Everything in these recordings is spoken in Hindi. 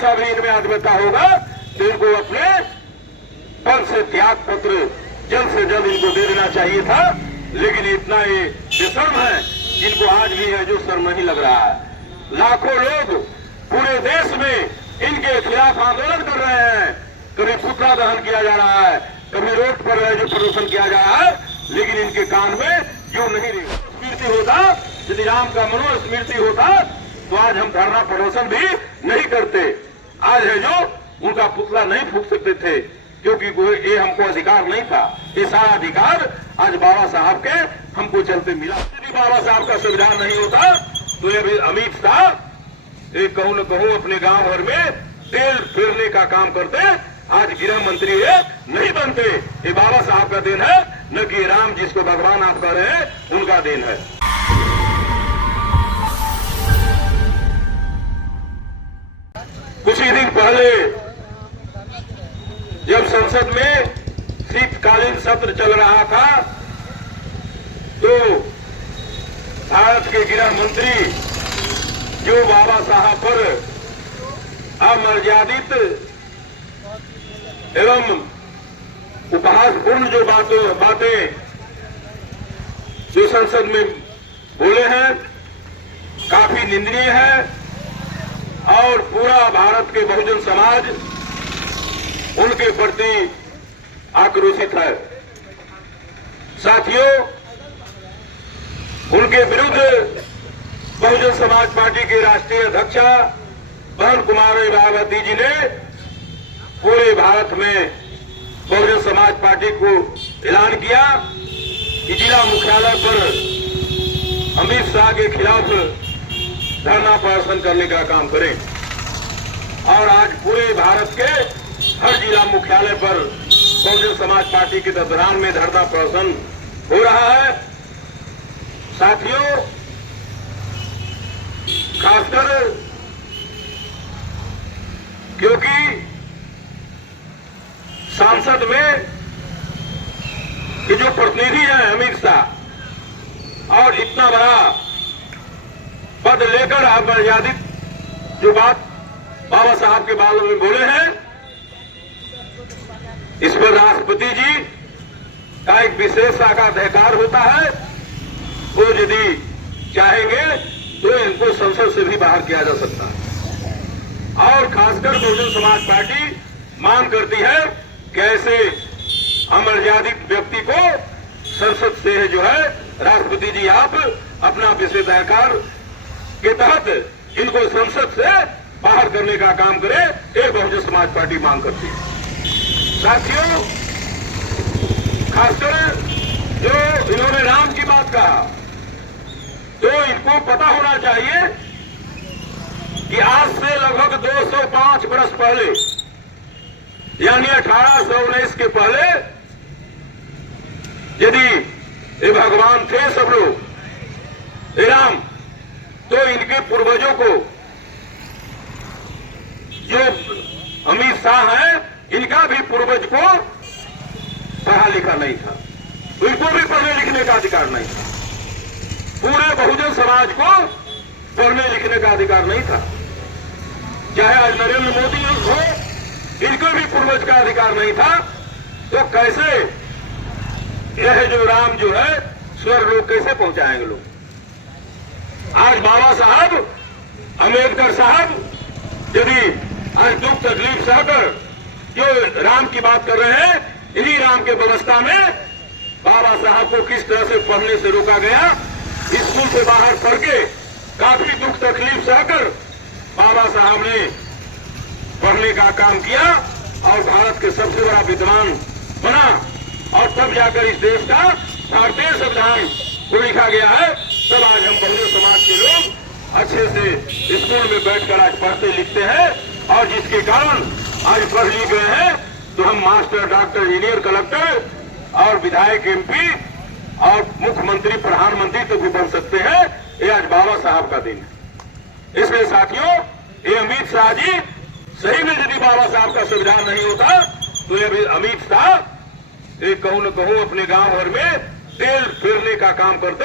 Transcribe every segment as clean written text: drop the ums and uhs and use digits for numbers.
सा भी इनमें आत्मीयता होगा तो इनको अपने पद से त्याग पत्र जल्द से जल्द इनको दे देना चाहिए था। लेकिन इतना ये बेशर्म है, इनको आज भी है जो शर्म नहीं लग रहा है। लाखों लोग पूरे देश में इनके खिलाफ आंदोलन कर रहे हैं। कभी पुतला दहन किया जा रहा है, कभी रोड पर जो प्रदर्शन किया जा रहा है, लेकिन इनके कान में जो नहीं रही। स्मृति होता, यदि राम का मनोस्मृति होता तो आज हम धरना प्रदर्शन भी नहीं करते। आज है जो उनका पुतला नहीं फूंक सकते थे, क्योंकि ये हमको अधिकार नहीं था। ये सारा अधिकार आज बाबा साहब के हमको चलते मिला। यदि बाबा साहब का संविधान नहीं होता तो ये भी अमित शाह एक कहूं न कहूं अपने गांव भर में तेल फेरने का काम करते, आज गृह मंत्री ये नहीं बनते। ये बाबा साहब का देन है, न कि राम जिसको भगवान आप कह रहे हैं उनका देन है। कुछ ही दिन पहले जब संसद में शीतकालीन सत्र चल रहा था तो भारत के गृह मंत्री जो बाबा साहब पर अमर्यादित एवं उपहासपूर्ण जो बातें जो संसद में बोले हैं काफी निंदनीय है और पूरा भारत के बहुजन समाज उनके प्रति आक्रोशित है। साथियों, उनके विरुद्ध बहुजन समाज पार्टी के राष्ट्रीय अध्यक्षा बहन कुमारी मायावती जी ने पूरे भारत में बहुजन समाज पार्टी को ऐलान किया कि जिला मुख्यालय पर अमित शाह के खिलाफ धरना प्रदर्शन करने का काम करें। और आज पूरे भारत के हर जिला मुख्यालय पर बहुजन समाज पार्टी के तत्वाधान में धरना प्रदर्शन हो रहा है। साथियों, खासकर क्योंकि सांसद में ये जो प्रतिनिधि है अमित शाह और इतना बड़ा पद लेकर अमर्यादित जो बात बाबा साहब के बारे में बोले हैं, इस पर राष्ट्रपति जी का एक विशेष साक्षात्कार होता है। वो यदि चाहेंगे तो इनको संसद से भी बाहर किया जा सकता है। और खासकर बहुजन समाज पार्टी मांग करती है कि ऐसे अमर्यादित व्यक्ति को संसद से जो है राष्ट्रपति जी आप अपना विशेषाधिकार के तहत इनको संसद से बाहर करने का काम करे, ये बहुजन समाज पार्टी मांग करती है। साथियों, खासकर जो इन्होंने राम की बात कहा, तो इनको पता होना चाहिए कि आज से लगभग 205 वर्ष पहले यानी 1819 के पहले यदि ये भगवान थे सब लोग ये राम, तो इनके पूर्वजों को जो अमित शाह है इनका भी पूर्वज को पढ़ा लिखा नहीं था, इनको भी पढ़ने लिखने का अधिकार नहीं था। पूरे बहुजन समाज को पढ़ने लिखने का अधिकार नहीं था। चाहे आज नरेंद्र मोदी हो, इनको भी पूर्वज का अधिकार नहीं था। तो कैसे यह जो राम जो है स्वर्ग लोग कैसे पहुंचाएंगे लोग? आज बाबा साहब अम्बेडकर साहब यदि आज दुख तकलीफ सहकर जो राम की बात कर रहे हैं, इन्हीं राम के व्यवस्था में बाबा साहब को किस तरह से पढ़ने से रोका गया, स्कूल से बाहर पढ़ के काफी दुख तकलीफ सहकर बाबा साहब ने पढ़ने का काम किया और भारत के सबसे बड़ा विद्वान बना। और तब जाकर इस देश का भारतीय संविधान को लिखा गया है। तब आज हम बहुजन समाज के लोग अच्छे से स्कूल में बैठकर आज पढ़ते लिखते हैं और जिसके कारण आज पढ़ लिख गए हैं तो हम मास्टर, डॉक्टर, इंजीनियर, कलेक्टर और विधायक, एमपी और मुख्यमंत्री, प्रधानमंत्री तो भी बन सकते हैं। ये आज बाबा साहब का दिन है। इसलिए साथियों, ये अमित शाह जी सही में यदि बाबा साहब का संविधान नहीं होता तो ये अमित शाह एक कहूं न कहूं अपने गांव भर में तेल फेरने का काम करते,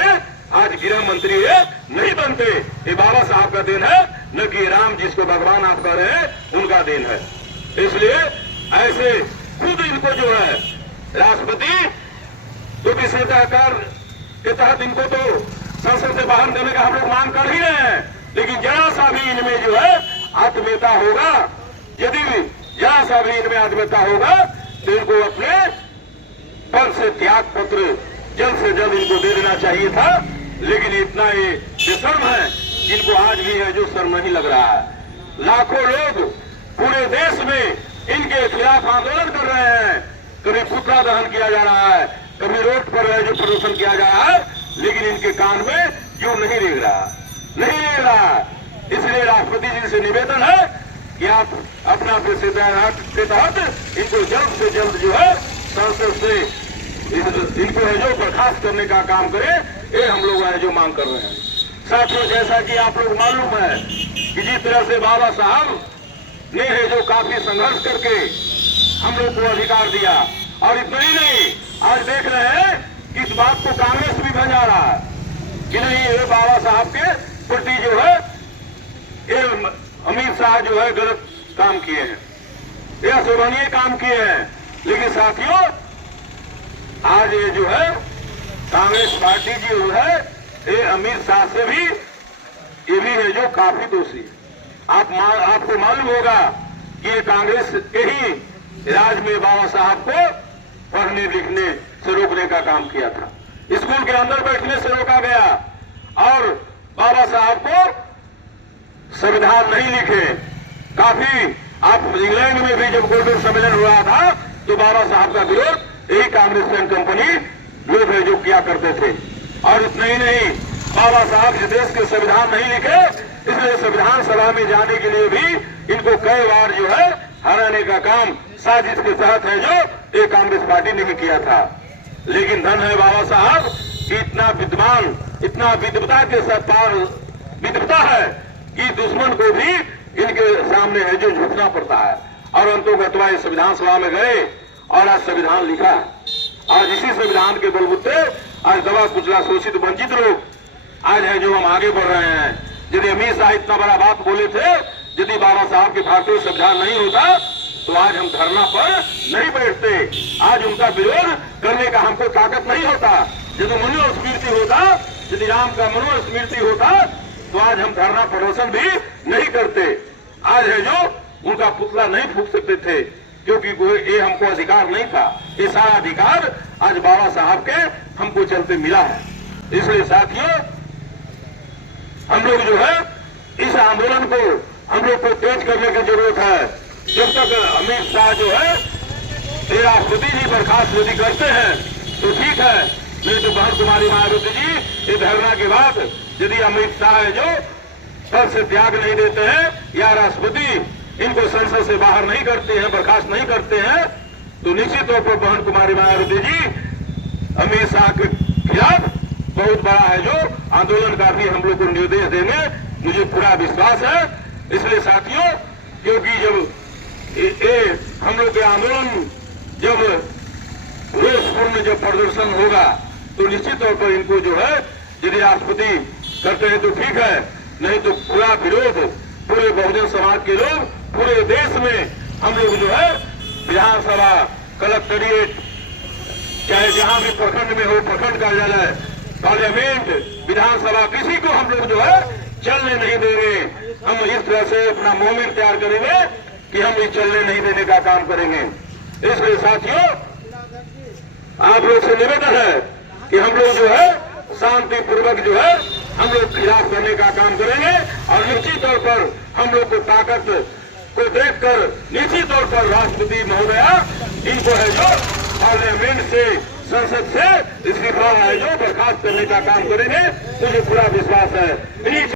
आज गृह मंत्री है नहीं बनते। ये बाबा साहब का देन है, न कि राम जिसको भगवान आप कह रहे हैं उनका देन है। इसलिए ऐसे खुद इनको जो है राष्ट्रपति तो विशेषाधिकार के तहत इनको तो संसद से बाहर देने का हम लोग मांग कर ही रहे हैं, लेकिन जरा सा भी इनमें जो है आत्मीयता होगा, यदि भी जरा सा भी इनमें आत्मीयता होगा तो इनको अपने पद से त्याग पत्र जल्द से जल्द इनको दे देना चाहिए था। लेकिन इतना ये बेशर्म है, इनको आज भी है जो शर्म नहीं लग रहा है। लाखों लोग पूरे देश में इनके खिलाफ आंदोलन कर रहे हैं, कभी पुतला दहन किया जा रहा है, कभी रोड पर जो प्रदर्शन किया जा रहा है, लेकिन इनके कान में जो नहीं रेंग रहा। इसलिए राष्ट्रपति जी से निवेदन है कि आप अपना प्रेसिडेंट के तहत इनको जल्द से जल्द जो है संसद से इनको है जो बर्खास्त करने का काम करें। ये हम लोग है जो मांग कर रहे हैं। साथियों, जैसा कि आप लोग मालूम है कि जिस तरह से बाबा साहब ने है जो काफी संघर्ष करके हम लोग को अधिकार दिया, और इतना ही नहीं, आज देख रहे हैं कि इस बात को कांग्रेस भी भंजा रहा है कि नहीं, ये बाबा साहब के प्रति जो है ये अमित शाह जो है गलत काम किए हैं, ये अशोभनीय काम किए हैं। लेकिन साथियों, आज ये जो है कांग्रेस पार्टी जी जो है ये अमित शाह से भी ये भी है जो काफी दोषी है। आपको मालूम होगा कि ये कांग्रेस के ही राज में बाबा साहब को पढ़ने लिखने से रोकने का काम किया था, स्कूल के अंदर बैठने से रोका गया, और बाबा साहब को संविधान नहीं लिखे। काफी आप इंग्लैंड में भी जब गोल्डन सम्मेलन हुआ था तो बाबा साहब का विरोध यही कांग्रेस एंड कंपनी लोग है जो किया करते थे। और इतना ही नहीं, बाबा साहब इस देश के संविधान नहीं लिखे, इसलिए संविधान सभा में जाने के लिए भी इनको कई बार जो है हराने का काम साजिश के तहत है जो ये कांग्रेस पार्टी ने किया था। लेकिन धन है बाबा साहब कि इतना विद्वान, इतना विद्वता के साथ विद्वता है कि दुश्मन को भी इनके सामने है जो झुकना पड़ता है। और अंतोगतवा इस संविधान सभा में गए और आज संविधान लिखा। आज इसी संविधान के बलबूते आज दबा कुचला शोषित वंचित लोग आज है जो हम आगे बढ़ रहे हैं। यदि अमित शाह इतना बड़ा बात बोले थे, यदि बाबा साहब के भारतीय संविधान नहीं होता तो आज हम धरना पर नहीं बैठते, आज उनका विरोध करने का हमको ताकत नहीं होता। यदि मनुस्मृति होता, यदि राम का मनुस्मृति होता तो आज हम धरना प्रदर्शन भी नहीं करते। आज है जो उनका पुतला नहीं फूंक सकते थे, क्योंकि ये हमको अधिकार नहीं था। ये सारा अधिकार आज बाबा साहब के हमको चलते मिला है। इसलिए साथियों, हम लोग जो है इस आंदोलन को हम लोग को तेज करने की जरूरत है। जब तक अमित शाह जो है राष्ट्रपति जी बर्खास्त यदि करते हैं तो ठीक है, नहीं तो बहन कुमारी मायावती जी ये धरना के बाद यदि अमित शाह है जो पद से त्याग नहीं देते हैं या राष्ट्रपति इनको संसद से बाहर नहीं करते हैं, बर्खास्त नहीं करते हैं, तो निश्चित तौर पर बहन कुमारी मायावती जी अमित शाह के खिलाफ बहुत बड़ा है जो आंदोलन का भी हम लोग को निर्देश देंगे, मुझे पूरा विश्वास है। इसलिए साथियों, क्योंकि जब हम लोग के आंदोलन जब रोषपूर्ण जब प्रदर्शन होगा तो निश्चित तौर पर इनको जो है यदि राष्ट्रपति करते हैं तो ठीक है, नहीं तो पूरा विरोध पूरे बहुजन समाज के लोग पूरे देश में हम लोग जो है विधानसभा, कलेक्ट्रेट, चाहे जहां भी प्रखंड में हो, प्रखंड कार्यालय, पार्लियामेंट, विधानसभा, किसी को हम लोग जो है चलने नहीं देंगे। हम इस तरह से अपना मूवमेंट तैयार करेंगे कि हम ये चलने नहीं देने का काम करेंगे। इसलिए साथियों, आप लोग से निवेदन है कि हम लोग जो है शांति पूर्वक जो है हम लोग खिलाफ करने का काम करेंगे, और निश्चित तौर पर हम लोग को ताकत को देखकर निश्चित तौर पर राष्ट्रपति महोदया इनको है जो पार्लियामेंट से, संसद से इस्तीफा है जो बर्खास्त करने का काम करेंगे, मुझे पूरा विश्वास है।